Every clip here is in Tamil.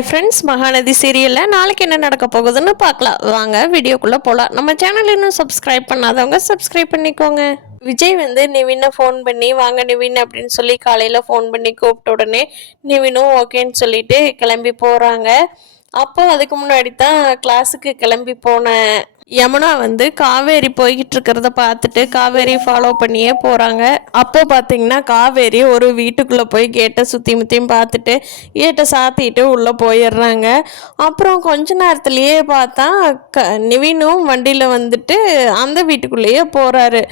ஹாய் ஃப்ரெண்ட்ஸ், மகாநதி சீரியலில் நாளைக்கு என்ன நடக்க போகுதுன்னு பார்க்கலாம். வாங்க வீடியோக்குள்ளே போகலாம். நம்ம சேனல் இன்னும் சப்ஸ்கிரைப் பண்ணாதவங்க சப்ஸ்கிரைப் பண்ணிக்கோங்க. விஜய் நிவினை ஃபோன் பண்ணி வாங்க நிவின் அப்படின்னு சொல்லி காலையில் ஃபோன் பண்ணி கூப்பிட்ட உடனே நிவினும் ஓகேன்னு சொல்லிட்டு கிளம்பி போகிறாங்க. அப்போ அதுக்கு முன்னாடி தான் கிளாஸுக்கு கிளம்பி போன யமுனா காவேரி போய்கிட்டு இருக்கிறத பார்த்துட்டு காவேரி ஃபாலோ பண்ணியே போகிறாங்க. அப்போ பார்த்தீங்கன்னா காவேரி ஒரு வீட்டுக்குள்ளே போய் கேட்டை சுற்றி முற்றியும் பார்த்துட்டு கேட்டை சாத்திட்டு உள்ளே போயிடுறாங்க. அப்புறம் கொஞ்ச நேரத்துலையே பார்த்தா நிவினும் வண்டியில் அந்த வீட்டுக்குள்ளேயே போகிறாரு.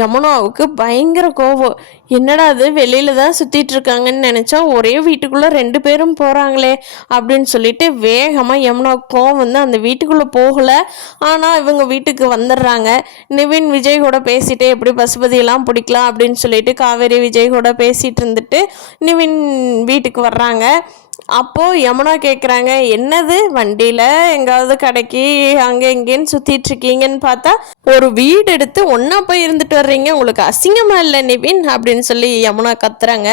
யமுனாவுக்கு பயங்கர கோபம். என்னடா அது வெளியில தான் சுற்றிட்டு இருக்காங்கன்னு நினச்சா ஒரே வீட்டுக்குள்ளே 2 பேரும் போகிறாங்களே அப்படின்னு சொல்லிட்டு வேகமாக யமுனாவுக்கு கோவம் அந்த வீட்டுக்குள்ளே போகலை. ஆனால் இவங்க வீட்டுக்கு வந்துடுறாங்க. நிவின் விஜய் கூட பேசிட்டு எப்படி பசுபதியெல்லாம் பிடிக்கலாம் அப்படின்னு சொல்லிட்டு காவேரி விஜய் கூட பேசிகிட்டு இருந்துட்டு நிவின் வீட்டுக்கு வர்றாங்க. அப்போது யமுனா கேட்குறாங்க, என்னது வண்டியில் எங்காவது கடைக்கு அங்கே இங்கேன்னு சுற்றிட்டுருக்கீங்கன்னு பார்த்தா ஒரு வீடு எடுத்து ஒன்றா போய் இருந்துட்டு வர்றீங்க, உங்களுக்கு அசிங்கமாக இல்லை நிவின் அப்படின்னு சொல்லி யமுனா கத்துறாங்க.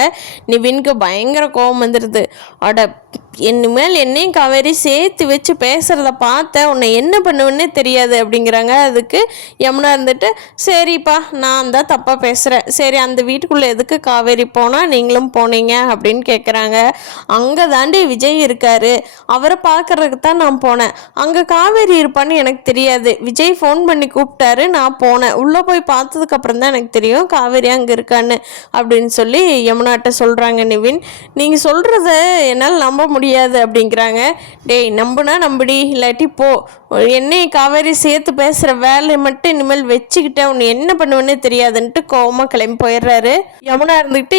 நிவின்க்கு பயங்கர கோபம் வந்துடுது. அட இனிமேல் என்னையும் காவேரி சேர்த்து வச்சு பேசுகிறத பார்த்த உன்னை என்ன பண்ணுவேன்னே தெரியாது அப்படிங்கிறாங்க. அதுக்கு யமுனா சரிப்பா நான் தான் தப்பாக பேசுகிறேன், சரி அந்த வீட்டுக்குள்ளே எதுக்கு காவேரி போனால் நீங்களும் போனீங்க அப்படின்னு கேட்குறாங்க. அங்கே தாண்டி விஜய் இருக்காரு, அவரை பார்க்கறதுக்கு தான் நான் போனேன், அங்கே காவேரி இருப்பான்னு எனக்கு தெரியாது, விஜய் ஃபோன் பண்ணி கூப்பிட்டாரு, நான் போனேன், உள்ளே போய் பார்த்ததுக்கப்புறம் தான் எனக்கு தெரியும் காவேரி அங்கே இருக்கான்னு அப்படின்னு சொல்லி யமுனாட்ட சொல்கிறாங்க. நிவின், நீங்கள் சொல்கிறத என்னால் நம்ப முடியாது அப்படிங்கிறாங்க. டேய் நம்புனா நம்புடி, இல்லாட்டி போ, என்னை காவேரி சேர்த்து பேசுகிற வேலையை மட்டும் இனிமேல் வச்சுக்கிட்டே உன்னை என்ன பண்ணுவேன்னே தெரியாதுன்ட்டு கோவமாக கிளம்பி போயிடுறாரு. யமுனா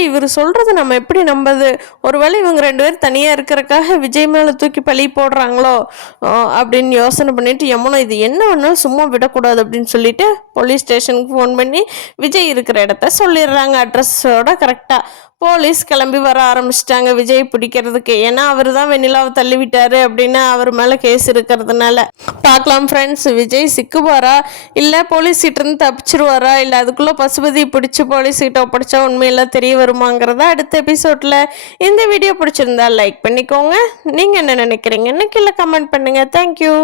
இவர் சொல்கிறத நம்ம எப்படி நம்பது, ஒருவேளை இவங்க 2 பேர் தனியாக இருக்கிறக்காக விஜய் மேலே தூக்கி பழி போடுறாங்களோ அப்படின்னு யோசனை பண்ணிட்டு யமுனா இது என்ன வேணாலும் சும்மா விடக்கூடாது அப்படின்னு சொல்லிட்டு போலீஸ் ஸ்டேஷனுக்கு ஃபோன் பண்ணி விஜய் இருக்கிற இடத்த சொல்லிடுறாங்க. அட்ரஸோட கரெக்டாக போலீஸ் கிளம்பி வர ஆரம்பிச்சிட்டாங்க விஜய் பிடிக்கிறதுக்கு. ஏன்னா அவர் தான் வெண்ணிலாவை தள்ளிவிட்டாரு அப்படின்னு அவர் மேலே கேஸ் இருக்கிறதுனால. பார்க்கலாம் ஃப்ரெண்ட்ஸ், விஜய் சிக்குவாரா இல்லை போலீஸ்கிட்டேருந்து தப்பிச்சிருவாரா, இல்லை அதுக்குள்ளே பசுபதி பிடிச்சி போலீஸ்கிட்ட ஒப்படைச்சா உண்மையெல்லாம் தெரிய வருமாங்கிறத அடுத்த எபிசோடில். இந்த வீடியோ பிடிச்சிருந்தா லைக் பண்ணிக்கோங்க. நீங்கள் என்ன நினைக்கிறீங்கன்னு கீழே கமெண்ட் பண்ணுங்கள். தேங்க்யூ.